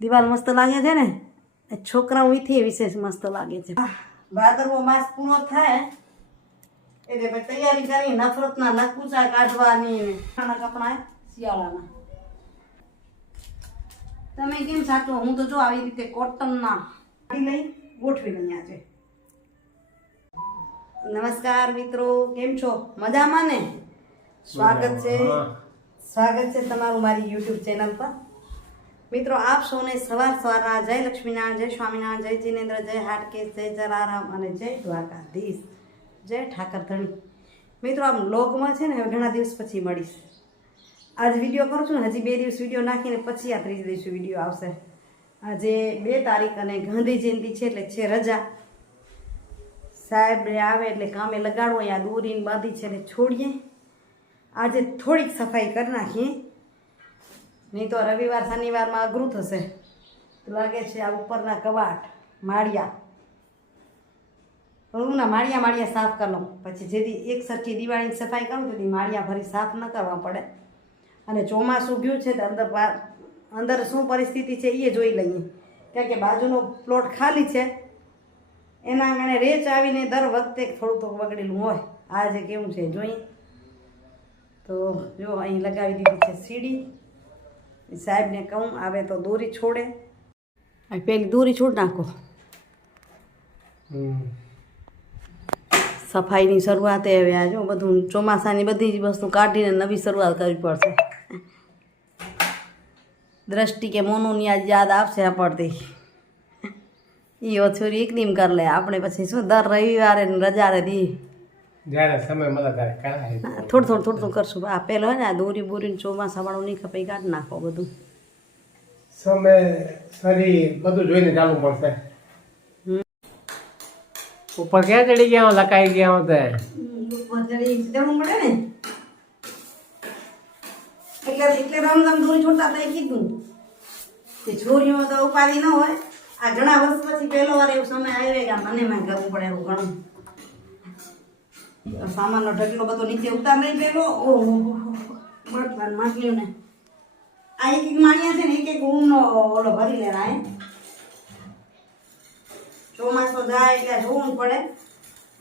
દિવાલ મસ્ત લાગે છે ને, છોકરાઓ વિશે વિશેષ મસ્ત લાગે છે. ભાદરવો માસ પૂરો થાય એટલે પછી તૈયારી કરી નફરતના નકુચા કાઢવાની કપડા શિયાળાના. તમે કેમ સાચો? હું તો જો આવી રીતે કોટનના લઈ ગોઠવી લઈ આજે. નમસ્કાર મિત્રો, કેમ છો? મજામાં ને? સ્વાગત છે તમારું મારી યુટ્યુબ ચેનલ પર. મિત્રો, આપ સૌને સવારના જય લક્ષ્મીનારાયણ, જય સ્વામિનારાયણ, જય જિનેન્દ્ર, જય હાટકેશ, જય જલારામ અને જય દ્વારકાધીશ, જય ઠાકરધણી. મિત્રો, આ બ્લોગમાં છે ને ઘણા દિવસ પછી મળીશ. આજ વિડીયો કરું છું ને, હજી 2 દિવસ વિડીયો નાખીને પછી આ 3 દિવસ વિડીયો આવશે. આજે 2 તારીખ અને ગાંધી જયંતિ છે એટલે છે રજા. સાહેબ આવે એટલે કામે લગાડવો. અહીંયા દોરીને બાંધી છે એટલે છોડીએ. આજે થોડીક સફાઈ કરી નાખીએ, નહીં તો રવિવાર શનિવારમાં અઘરું થશે. લાગે છે આ ઉપરના કબાટ માળિયા સાફ કરી લઉં. પછી જેથી એક સરખી દિવાળીની સફાઈ કરું તેથી માળિયા ફરી સાફ ન કરવા પડે. અને ચોમાસું ગયું છે તો અંદર શું પરિસ્થિતિ છે એ જોઈ લઈએ. કારણ કે બાજુનો પ્લોટ ખાલી છે, એના કારણે રેચ આવીને દર વખતે થોડું બગડેલું હોય. આજે કેવું છે જોઈએ. તો જો અહીં લગાવી દીધી છે સીડી. સાહેબને કહું આવે તો દોરી છોડે. પેલી દોરી છોડ નાખો. સફાઈની શરૂઆત હવે આ જો બધું ચોમાસાની બધી જ વસ્તુ કાઢીને નવી શરૂઆત કરવી પડશે. દ્રષ્ટિ કે મોનુની આજ યાદ આપશે પડતી. એ ઓછું એક દીમ કરી લે. આપણે પછી શું દર રવિવારે રજા રે દી થોડું કરશું. આ પેલો હોય ને આ દોરી બોરીને ચોમાસા વાળું નહીં ખપે, કાઢી નાખો બધું. બધું જોઈને ચાલુ પડશે. ઉપર ક્યાં ચડી ગયા લકાઈ ગયા હતા? ઉપર ચડી જવું પડે ને એટલે રામ દોરી છોડતા હતા. કીધું કે છોરીઓ તો ઉપાધિ ન હોય. આ ઘણા વર્ષ પછી પહેલો વાર એવો સમય આવ્યો કે મને કરવું પડે એવું ઘણું. સામાનનો ઢગલો બધો નીચે ઉતાર નહીં પેલો. ઓહો બળતણ માટલ્યું ને આ એક માણિયા છે ને એક ઊંઘનો ઓલો ભરી લેના. ચોમાસું જાય એટલે જોવું પડે.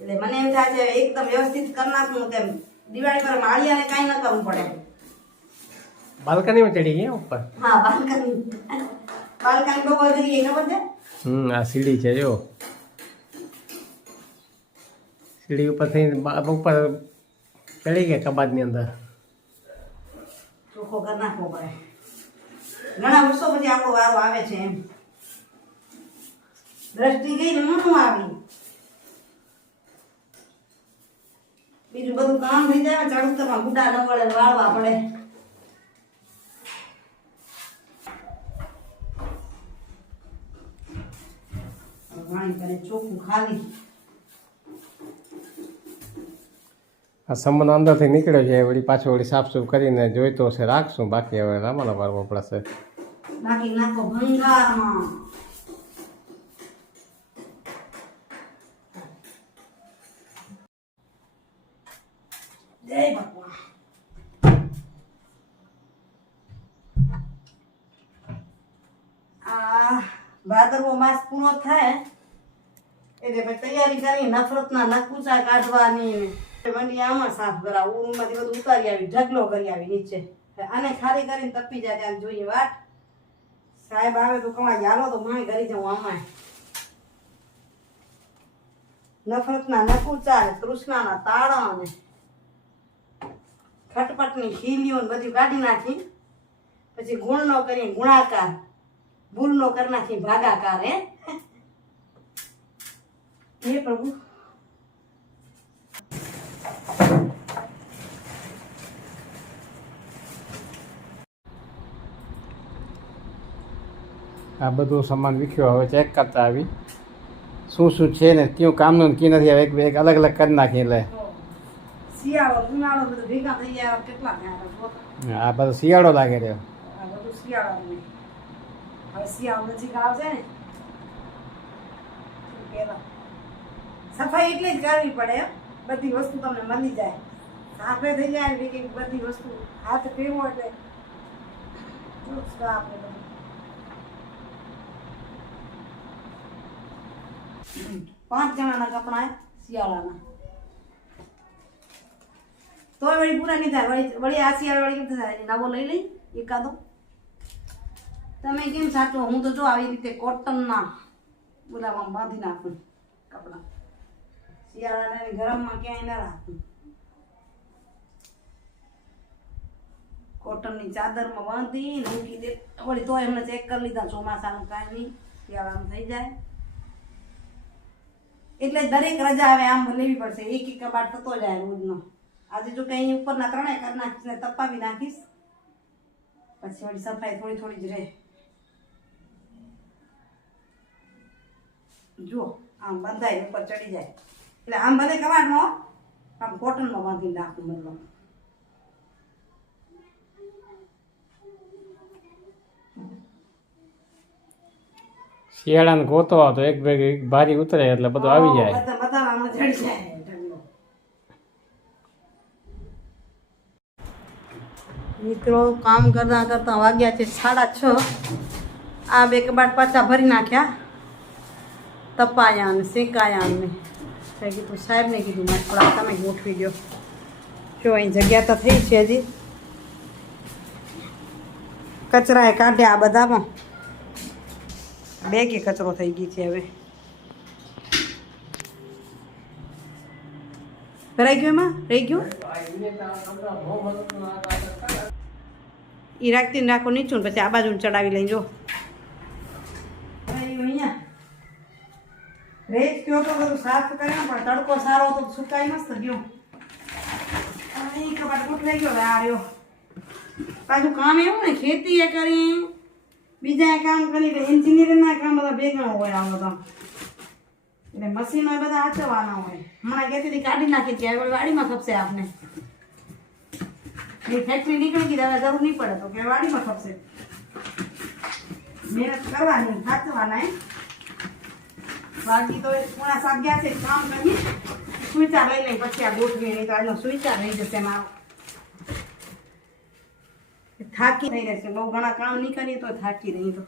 એટલે મને એમ થાય છે એકદમ વ્યવસ્થિત કરી નાખવું. તેમ દિવાળી પર માળિયાને કાંઈ ન કરવું પડે. બાલ્કનીમાં ચડી ગયા ઉપર? હા, બાલ્કની બહુ અઘરી ખબર છે. આ સીડી છે જો. સીડી ઉપર થઈ ઉપર ચડી ગયા કબાટની અંદર. ચોખ્ખો કરી નાખવો પડે. ઘણા વર્ષો પછી આપણો વારો આવે છે એમ. દ્રષ્ટિ ગઈ ને મોનું આવી. બીજું બધું કામ થઈ જાય. ચડતરમાં ગુડા ન વળે વાળવા પડે. પાણી કરે ચોખ્ખું ખાલી. આ સંબંધ અંદરથી નીકળ્યો છે. વળી પાછો વળી સાફ કરીને જોઈતો હશે રાખશું. બાકી હવે રામાનો પારવો પડશે. બાકી નાખો ભંગારમાં. જય ભગવાન. આ ભાદરવો માસ પૂરો થાય એટલે પછી તૈયારી કરી નફરતના નકુચા કાઢવાની. મંડી આમાં સાફ કરાવું. ઊંમાંથી બધું ઉતારી આવી, ઢગલો કરી આવી નીચે. આને ખાલી કરીને તપી જાય ત્યાં જોઈએ વાટ. સાહેબ આવે તો કમાઈ હાલો તો માય કરી જાઉં. આમાં નફરતના નકુચા ને કૃષ્ણના તાળા ને ખટપટની ખીલીઓ બધી કાઢી નાખી. પછી ગુણનો કરી ગુણાકાર, ભૂલનો કરી નાખી ભાગાકાર. હે પ્રભુ. આ બધું સામાન વિખ્યો હવે ચેક કરતા આવી શું છે ને કયું કામનું કી નથી. હવે એક અલગ અલગ કરી નાખી. એટલે શિયાળો ઉનાળો બધું ભેગા થઈ ગયા. કેટલા થયા? આ બધો શિયાળો લાગે રહ્યો. આ બધું શિયાળો. હવે શિયાળો નજીક આવશે ને સફાઈ એટલે જ કરવી પડે. બધી વસ્તુ તમને મળી જાય. સાફે થઈ જાય બધી વસ્તુ હાથ ફેરવો એટલે 5 જણાના કપડા શિયાળાના તોય વળી પૂરા નહીં થાય વળી આ શિયાળા વળી કેમ થાય નવો લઈ લઈ એકાદો તમે કેમ સાચો હું તો જો આવી રીતે કોટનના બોલામાં બાંધી નાખું કપડા શિયાળાના ગરમમાં ક્યાંય ના રાખું કોટનની ચાદરમાં બાંધી મૂકી દે વળી તો એમને ચેક કરી લીધા ચોમાસાનું કાંઈ નહીં શિયાળાનું થઈ જાય એટલે દરેક રજા હવે આમ લેવી પડશે એક કબાટ થતો જાય રોજનો આજે જો કંઈ ઉપરના 3 કરી નાખીશ ને તપાવી નાખીશ પછી વળી સફાઈ થોડી થોડી જ રહે જુઓ આમ બંધાય ઉપર ચડી જાય એટલે આમ બધે કબાટમાં આમ કોટનમાં બાંધી નાખું મતલબ શિયાળાને ગોતો તો એક ભેગી ભારી ઉતરે એટલે બધું આવી જાય. બધા આમાં ચડી જાય મિત્રો કામ કરતા કરતા વાગ્યા છે 6:30 આ બે કબાટ પાછા ભરી નાખ્યા તપાયા ને શેકાયા ને મેં કીધું સાહેબને કીધું મેં થોડા તમે ગોઠવી દો જો અહીં જગ્યા તો થઈ છે હજી કચરાએ કાઢ્યા આ બધામાં બેગે કચરો થઈ ગઈ છે હવે ભરાઈ ગયું એમાં રહી ગયું એ રાખતી રાખો નીચું ને પછી આ બાજુ ચડાવી લઈ જો અહીંયા રેત કયો તો બધું સાફ કરે પણ તડકો સારો તો સુકાઈ મસ્ત ગયો અહીં કબાટ ગોઠવાઈ ગયો હવે આ રહ્યો પાછું કામ એવું ને ખેતી એ કરી બીજા કામ કરી એન્જિનિયરિંગના કામ બધા ભેગા હોય આ બધા એટલે મશીનો એ બધા હાચવાના હોય હમણાં કહેતી કાઢી નાખી ત્યાં વાડીમાં ખપશે આપને એ ફેક્ટરી નીકળી ગઈ હવે જરૂર નહીં પડે તો કે વાડીમાં ખપશે મહેનત કરવાની હાચવાના એમ બાકી તો 6:30 ગયા છે કામ કરીએ સુઈચા લઈ લઈ પછી આ ગોઠવી નહીં તો આજનો સુઈચા રહી જશે મારો થાકી થઈ રહેશે બહુ ઘણા કામ નહીં કરીએ તો થાકી રહી તો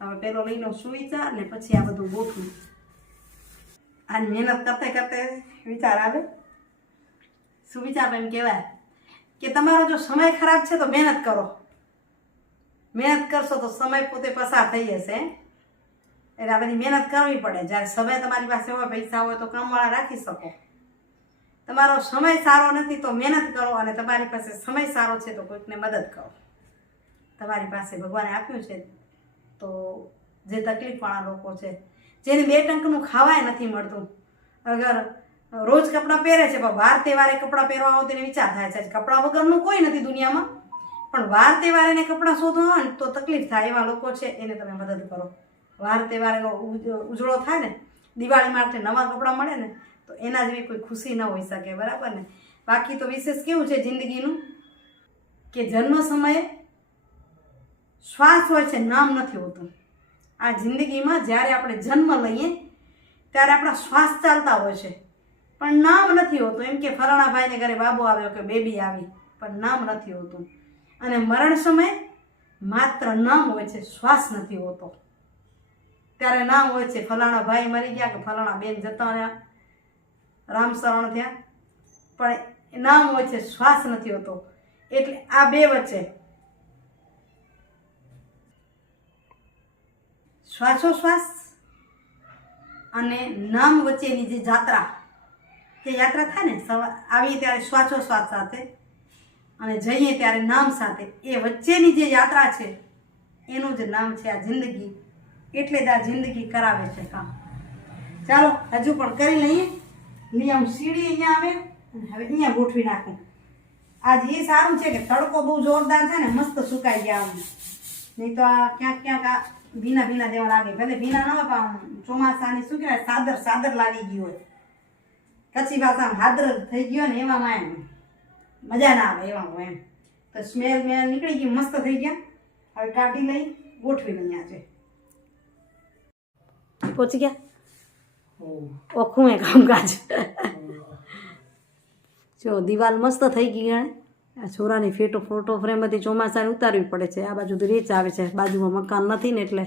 હવે પેલો લઈ લો સુવિચાર ને પછી આ બધું ગોઠવું આ મહેનત કરતે કરતે વિચાર આવે સુવિચાર એમ કહેવાય કે તમારો જો સમય ખરાબ છે તો મહેનત કરો મહેનત કરશો તો સમય પોતે પસાર થઈ જશે એટલે આ બધી મહેનત કરવી પડે જ્યારે સમય તમારી પાસે હોય પૈસા હોય તો કામવાળા રાખી શકો તમારો સમય સારો નથી તો મહેનત કરો અને તમારી પાસે સમય સારો છે તો કોઈકને મદદ કરો તમારી પાસે ભગવાને આપ્યું છે તો જે તકલીફવાળા લોકો છે જેને 2 ટંકનું ખાવાય નથી મળતું અગર રોજ કપડાં પહેરે છે પણ વાર તહેવારે કપડાં પહેરવા આવો તેને વિચાર થાય છે કપડાં વગરનું કોઈ નથી દુનિયામાં પણ વાર તહેવારે એને કપડાં શોધવા હોય ને તો તકલીફ થાય એવા લોકો છે એને તમે મદદ કરો વાર તહેવારેનો ઉજળો થાય ને દિવાળી માટે નવા કપડાં મળે ને તો એના જેવી કોઈ ખુશી ન હોઈ શકે બરાબર ને બાકી તો વિશેષ કેવું છે જિંદગીનું કે જન્મ સમયે શ્વાસ હોય છે નામ નથી હોતું આ જિંદગીમાં જ્યારે આપણે જન્મ લઈએ ત્યારે આપણા શ્વાસ ચાલતા હોય છે પણ નામ નથી હોતું એમ કે ફલાણા ભાઈને ઘરે બાબો આવ્યો કે બેબી આવી પણ નામ નથી હોતું અને મરણ સમયે માત્ર નામ હોય છે શ્વાસ નથી હોતો ત્યારે નામ હોય છે ફલાણા ભાઈ મરી ગયા કે ફલાણા બેન જતા રહ્યા રામશરણ થયા પણ નામ હોય છે શ્વાસ નથી હોતો એટલે આ બે વચ્ચે શ્વાસોશ્વાસ અને નામ વચ્ચેની જે યાત્રા એ યાત્રા થાય ને આવીએ ત્યારે શ્વાસોશ્વાસ સાથે અને જઈએ ત્યારે નામ સાથે એ વચ્ચેની જે યાત્રા છે એનું જ નામ છે આ જિંદગી એટલે જ આ જિંદગી કરાવે છે કામ ચાલો હજુ પણ કરી લઈએ નિયમ સીડી અહીંયા આવે અને હવે અહીંયા ગોઠવી નાખું આજે એ સારું છે કે તડકો બહુ જોરદાર છે ને મસ્ત સુકાઈ ગયા આમ નહીં તો આ ક્યાંક ક્યાંક આ ભીના ભીના જેવા લાગે ભલે ભીના ન હોય પણ ચોમાસાની શું કહેવાય સાદર લાગી ગઈ હોય કચ્છી ભાષામાં હાદર થઈ ગયો ને એવામાં એમ મજા ના આવે એવામાં એમ તો સ્મેલ નીકળી ગઈ મસ્ત થઈ ગયા હવે કાઢી લઈ ગોઠવી લઈ આજે પહોંચી ગયા ઓખું એ કામકાજ જો દિવાલ મસ્ત થઈ ગઈ ગણે આ છોરાની ફોટો ફ્રેમમાંથી ચોમાસાને ઉતારવી પડે છે આ બાજુ રેચ આવે છે બાજુમાં મકાન નથી ને એટલે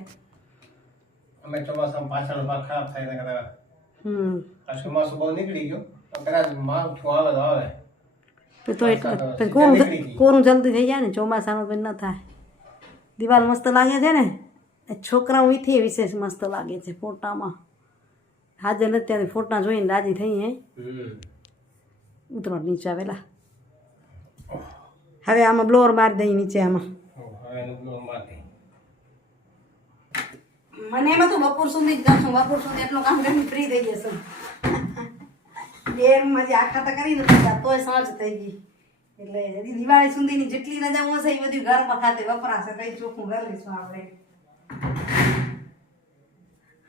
અમે ચોમાસામાં પાછળ ભાગ ખરાબ થાય ને કદાચ આ ચોમાસું બહુ નીકળી ગયો તો કદાચ માવઠું આવે તો આવે તો કોરું જલ્દી થઈ જાય ને ચોમાસામાં પણ ન થાય. દિવાલ મસ્ત લાગે છે ને છોકરાઓ વીથી વિશેષ મસ્ત લાગે છે ફોટામાં. હાજર નથી ત્યારે ફોટા જોઈને રાજી થઈ હે. ઉતરો નીચે આવેલા. હવે આમાં બ્લોર મારી દઈ નીચે આમાં. મને એમાં તો બપોર સુધી જ કરશું. બપોર સુધી એટલું કામ કરીને ફ્રી થઈ જશું. એમ હજી આખા તો કરી નથી તોય સાંજ થઈ ગઈ. એટલે હજી દિવાળી સુધીની જેટલી રજાઓ હશે એ બધી ઘરમાં ખાતે વપરાશે. કઈ ચોખ્ખું કરી લઈશું આપણે.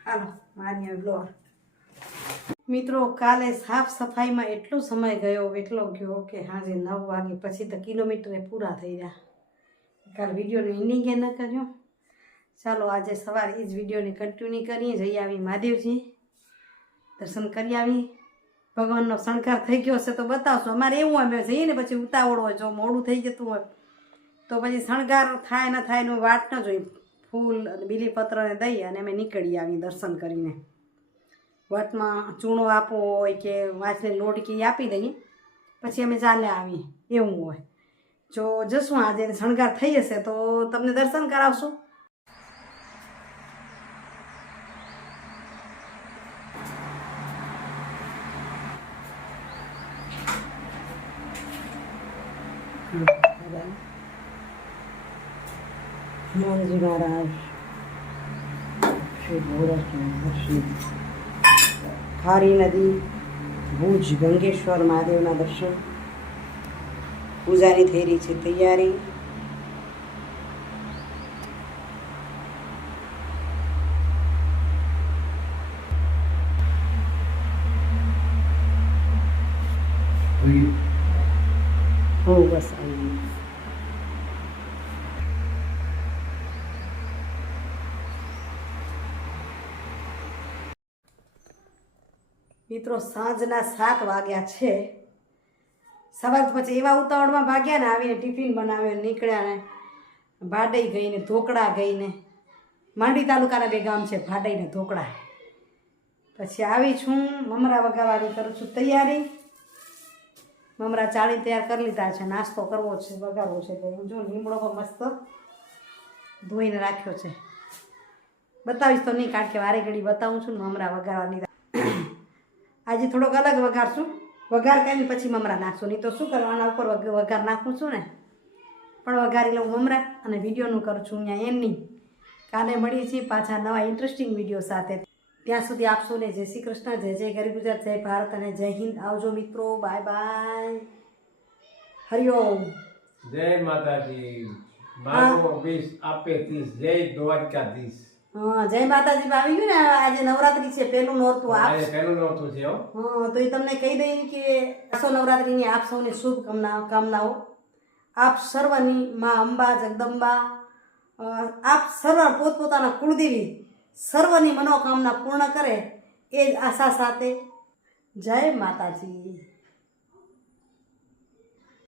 હાલો મારી હવે બ્લોર. મિત્રો કાલે સાફ સફાઈમાં એટલો સમય ગયો કે હાજે 9 વાગે પછી તો કિલોમીટરે પૂરા થઈ ગયા. કાલે વિડીયોનું એન્ડિંગ ન કર્યો. ચાલો આજે સવારે એ જ વિડીયોને કન્ટિન્યુ કરીએ. જઈ આવી મહાદેવજી દર્શન કરી આવી. ભગવાનનો શણગાર થઈ ગયો હશે તો બતાવશો. અમારે એવું અમે જઈએ ને પછી ઉતાવળ હોય. જો મોડું થઈ જતું હોય તો પછી શણગાર થાય ન થાય એનું વાટ ન જોઈ. ફૂલ અને બીલીપત્રને દઈ અને અમે નીકળી આવી દર્શન કરીને. વટમાં ચૂણો આપવો હોય કે વાંચને લોટ કે આપી દઈએ પછી અમે ચાલ્યા આવીએ એવું હોય. જો જશું આજે શણગાર થઈ જશે તો તમને દર્શન કરાવશું. હનુમાનજી મહારાજ શ્રી ભોળાનાથ ખારી નદી ભુજ ગંગેશ્વર મહાદેવના દર્શન. પૂજાની થઈ રહી છે તૈયારી. બસ આવી. મિત્રો સાંજના 7 વાગ્યા છે. સવાર પછી એવા ઉતાવળમાં ભાગ્યા ને આવીને ટિફિન બનાવ્યો નીકળ્યા ને ભાડઈ ગઈને ધોકડા ગઈને. માંડવી તાલુકાના 2 ગામ છે ભાડઈ ને ધોકડા. પછી આવી છું મમરા વગાડવાની કરું છું તૈયારી. મમરા ચાળી તૈયાર કરી લીધા છે. નાસ્તો કરવો છે વગાડવો છે એટલે જો લીમડો પણ મસ્ત ધોઈને રાખ્યો છે. બતાવીશ તો નહીં કારણ કે વારે ઘડી બતાવું છું ને મમરા વગાડવાની. આજે થોડોક અલગ વઘારશું. વઘાર કરીને પછી મમરા નાખશું. નહીં તો શું કરવાના ઉપર વઘાર નાખું છું ને પણ વઘારી લઉં મમરા અને વિડીયોનું કરું છું અહીંયા એમની. કાલે મળીએ છીએ પાછા નવા ઇન્ટરેસ્ટિંગ વિડીયો સાથે. ત્યાં સુધી આપશો ને જય શ્રી કૃષ્ણ, જય જય ગરીબ ગુજરાત, જય ભારત અને જય હિન્દ. આવજો મિત્રો, બાય બાય, હરિઓમ, જય માતાજી. મારો બીસ આપે 30 જય દ્વારકાધીશ. હા જય માતાજી. આવી ગયું ને આજે નવરાત્રી છે પહેલું નોરતું. પહેલું નોરતું છે. હા તો એ તમને કહી દઈએ કે આસો નવરાત્રીની આપ સૌને શુભ કામનાઓ. આપ સર્વની માં અંબા જગદંબા આપ સર્વ પોતપોતાના કુળદેવી સર્વની મનોકામના પૂર્ણ કરે એ જ આશા સાથે જય માતાજી.